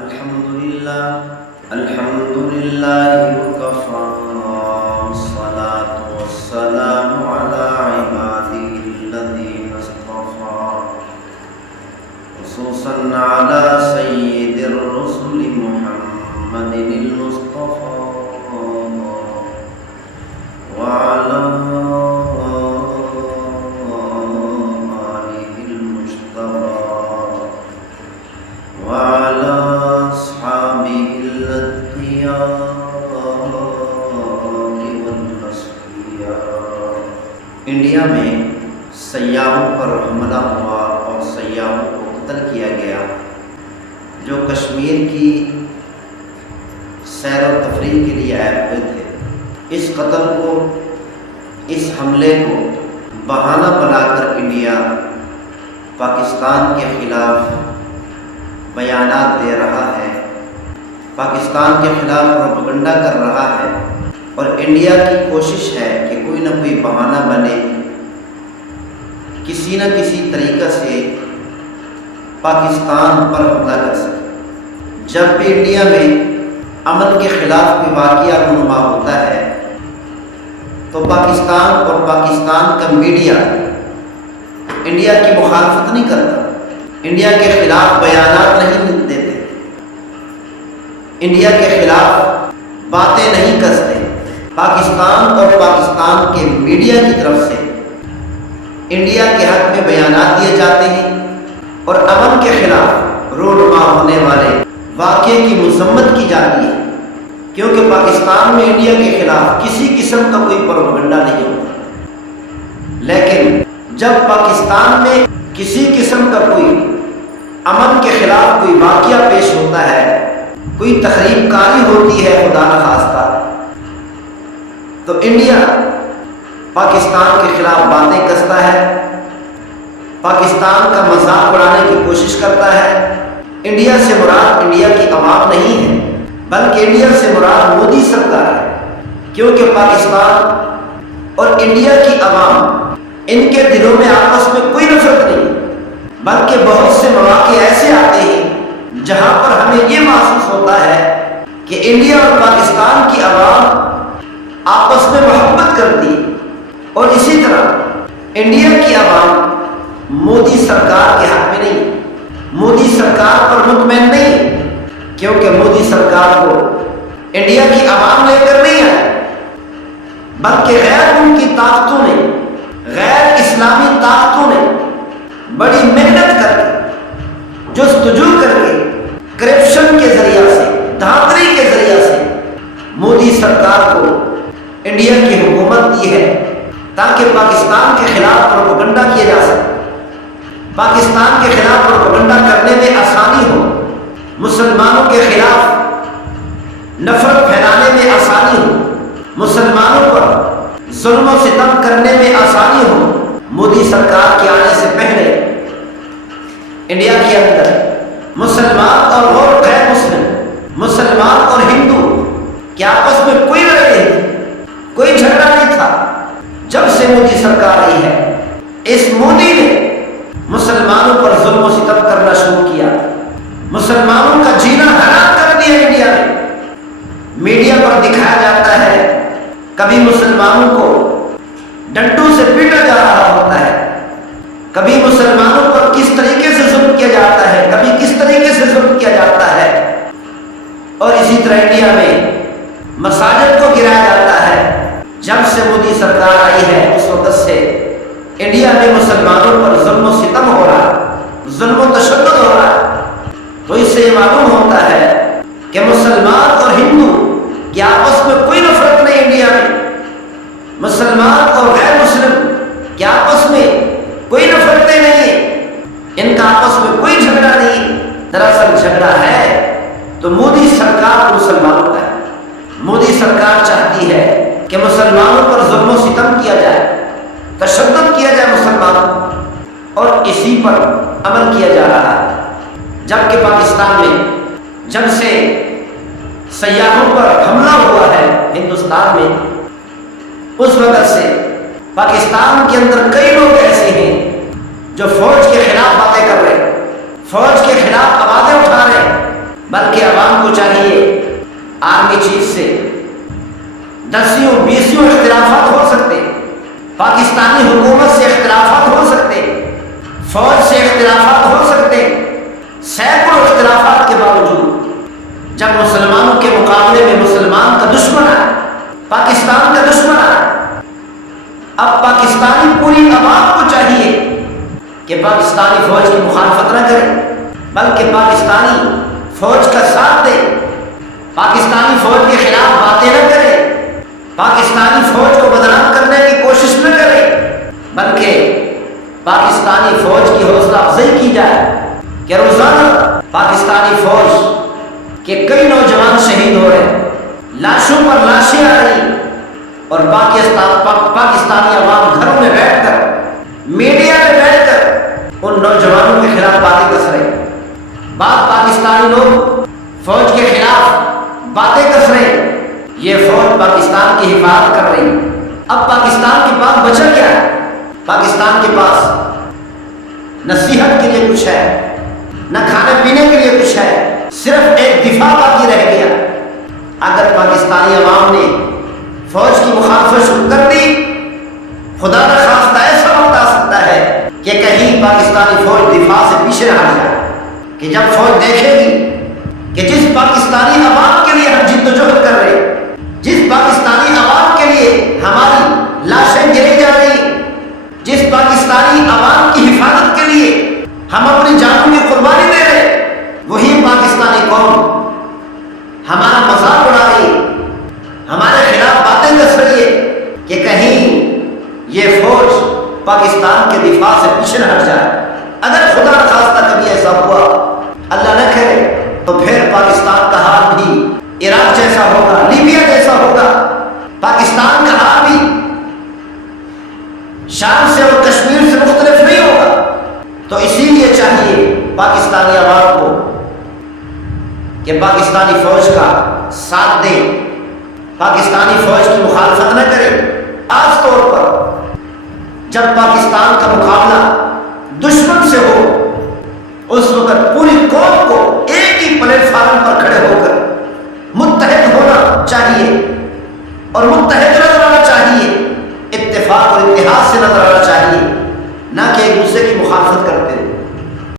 الحمدللہ وکفی والصلاة والسلام علی عبادہ الذین اصطفی خصوصا علی سید الرسل محمد المصطفی وعلی آلہ المجتبی وعلی اصحابہ الاتقیاء والاصفیاء۔ انڈیا میں سیاحوں پر حملہ ہوا اور سیاحوں کو قتل کیا گیا جو کشمیر کی سیر و تفریح کے لیے آئے ہوئے تھے۔ اس قتل کو، اس حملے کو بہانہ بنا کر انڈیا پاکستان کے خلاف بیانات دے رہا ہے، پاکستان کے خلاف پروپیگنڈا کر رہا ہے، اور انڈیا کی کوشش ہے کہ کوئی نہ کوئی بہانہ بنے، کسی نہ کسی طریقہ سے پاکستان پر حملہ کر سکے۔ جب بھی انڈیا میں امن کے خلاف کوئی واقعہ رونما ہوتا ہے تو پاکستان اور پاکستان کا میڈیا انڈیا کی مخالفت نہیں کرتا، انڈیا کے خلاف بیانات نہیں دیتے، انڈیا کے خلاف باتیں نہیں کرتے۔ پاکستان اور پاکستان کے میڈیا کی طرف سے انڈیا کے حق میں بیانات دیے جاتے ہیں اور امن کے خلاف رونما ہونے والے واقعے کی مذمت کی جاتی ہے، کیونکہ پاکستان میں انڈیا کے خلاف کسی قسم کا کوئی پروپیگنڈا نہیں ہوتا۔ لیکن جب پاکستان میں کسی قسم کا کوئی امن کے خلاف کوئی واقعہ پیش ہوتا ہے، کوئی تخریب کاری ہوتی ہے خدا نخواستہ، تو انڈیا پاکستان کے خلاف باتیں کستا ہے، پاکستان کا مذاق اڑانے کی کوشش کرتا ہے۔ انڈیا سے مراد انڈیا کی عوام نہیں ہے، بلکہ انڈیا سے مراد مودی سرکار ہے، کیونکہ پاکستان اور انڈیا کی عوام، ان کے دلوں میں آپس میں کوئی نفرت نہیں، بلکہ بہت سے مواقع ایسے آتے ہیں جہاں پر ہمیں یہ محسوس ہوتا ہے کہ انڈیا اور پاکستان کی عوام آپس میں محبت کرتی ہے، اور اسی طرح انڈیا کی عوام مودی سرکار کے حق میں نہیں، مودی سرکار پر مطمئن نہیں، کیونکہ مودی سرکار کو انڈیا کی عوام لے کر نہیں آئے، بلکہ غیر ملکی طاقتوں نے، غیر اسلامی طاقتوں نے بڑی محنت کر کے، جستجو کر کے، کرپشن کے ذریعہ سے، دھاندلی کے ذریعہ سے مودی سرکار کو انڈیا کی حکومت دی ہے تاکہ پاکستان کے خلاف پروپیگنڈا کیا جا سکے، پاکستان کے خلاف پروپیگنڈا کرنے میں آسانی ہو، مسلمانوں کے خلاف نفرت پھیلانے میں آسانی ہو، مسلمانوں پر ظلم و ستم کرنے میں آسانی ہو۔ مودی سرکار کے آنے سے پہلے انڈیا کے اندر مسلمان اور غیر مسلم، مسلمان اور ہندو کے آپس میں کوئی لڑائی نہیں، کوئی جھگڑا نہیں تھا۔ جب سے مودی سرکار آئی ہے، اس مودی نے مسلمانوں پر ظلم و ستم کرنا شروع کیا، مسلمانوں کا جینا حرام کر دیا انڈیا میں۔ میڈیا پر دکھایا جاتا ہے کبھی مسلمانوں کو ڈنڈوں سے پیٹا جا رہا ہوتا ہے، کبھی مسلمانوں پر کس طریقے سے ظلم کیا جاتا ہے، کبھی کس طریقے سے ظلم کیا جاتا ہے، اور اسی طرح انڈیا میں مساجد کو گرایا جاتا ہے۔ جب سے مودی سرکار آئی ہے اس وقت سے انڈیا میں مسلمانوں پر ظلم و ستم ہو رہا ہے، ظلم و تشدد ہو رہا ہے۔ تو اس سے یہ معلوم ہوتا ہے کہ مسلمان اور ہندو کی آپس میں کوئی نفرت نہیں، انڈیا میں مسلمان اور غیر مسلم کی آپس میں کوئی نفرتیں نہیں ہیں، ان کا آپس میں کوئی جھگڑا نہیں۔ دراصل جھگڑا ہے تو مودی سرکار مسلمانوں کا ہے۔ مودی سرکار چاہتی ہے کہ مسلمانوں پر ظلم و ستم کیا جائے، تشدد کیا جائے مسلمانوں، اور اسی پر عمل کیا جا رہا ہے۔ جبکہ پاکستان میں جب سے سیاحوں پر حملہ ہوا ہے ہندوستان میں، اس وقت سے پاکستان کے اندر کئی لوگ ایسے ہیں جو فوج کے خلاف باتیں کر رہے ہیں، فوج کے خلاف آوازیں اٹھا رہے ہیں، بلکہ عوام کو چاہیے آرمی چیف سے 10-20 اختلافات ہو سکتے، پاکستانی حکومت سے اختلافات ہو سکتے، فوج سے اختلافات ہو سکتے، سینکڑوں اختلافات کے باوجود جب مسلمانوں کے مقابلے میں مسلمان کا دشمن ہے، پاکستان کا دشمن ہے، اب پاکستانی پوری عوام کو چاہیے کہ پاکستانی فوج کی مخالفت نہ کرے، بلکہ پاکستانی فوج کا ساتھ دے، پاکستانی فوج کے خلاف باتیں نہ کرے، پاکستانی فوج کو بدنام کرنے کی کوشش نہ کرے، بلکہ پاکستانی فوج کی حوصلہ افزائی کی جائے کہ روزانہ پاکستانی فوج کے کئی نوجوان شہید ہو رہے ہیں، لاشوں پر لاشیں آ رہی، اور پاکستانی عوام گھروں میں بیٹھ کر، میڈیا میں بیٹھ کر ان نوجوانوں کے خلاف باتیں کس رہے ہیں۔ بعض پاکستانی لوگ فوج کے خلاف باتیں کس رہے ہیں، یہ فوج پاکستان کی حفاظت کر رہی ہے۔ اب پاکستان کے پاس بچا کیا ہے؟ پاکستان کے پاس نہ صحت کے لیے کچھ ہے، نہ کھانے پینے کے لیے کچھ ہے، صرف ایک دفاع باقی رہ گیا۔ اگر پاکستانی عوام نے فوج کی مخالفت شروع کر دی، خدا نہ خواستہ ایسا وقت آ سکتا ہے کہ کہیں پاکستانی فوج دفاع سے پیچھے ہٹ جائے، کہ جب فوج دیکھے گی کہ جس پاکستانی عوام کے لیے ہم جدوجہد کر رہے ہیں، جس پاکستانی عوام کے لیے ہماری لاشیں گری جا رہی، جس پاکستانی عوام کی حفاظت کے لیے ہم اپنی جانوں کی قربانی دے رہے، وہی پاکستانی قوم ہمارا مذاق اڑا رہی، ہمارے خلاف باتیں کس رہی ہے کہ کہیں یہ فوج پاکستان کے دفاع سے پیچھے نہ ہٹ جائے۔ اگر خدا نخواستہ کبھی ایسا ہوا، اللہ نہ کرے، تو پھر پاکستان کا حال بھی عراق جیسا ہوگا، لیبیا جیسا ہوگا، پاکستان کا حال بھی شام سے اور کشمیر سے مختلف نہیں ہوگا۔ تو اسی لیے چاہیے پاکستانی عوام کو کہ پاکستانی فوج کا ساتھ دے، پاکستانی فوج کی مخالفت نہ کرے۔ خاص طور پر جب پاکستان کا مقابلہ دشمن سے ہو، اس وقت پوری قوم کو ایک ہی پلیٹ فارم پر کھڑے ہو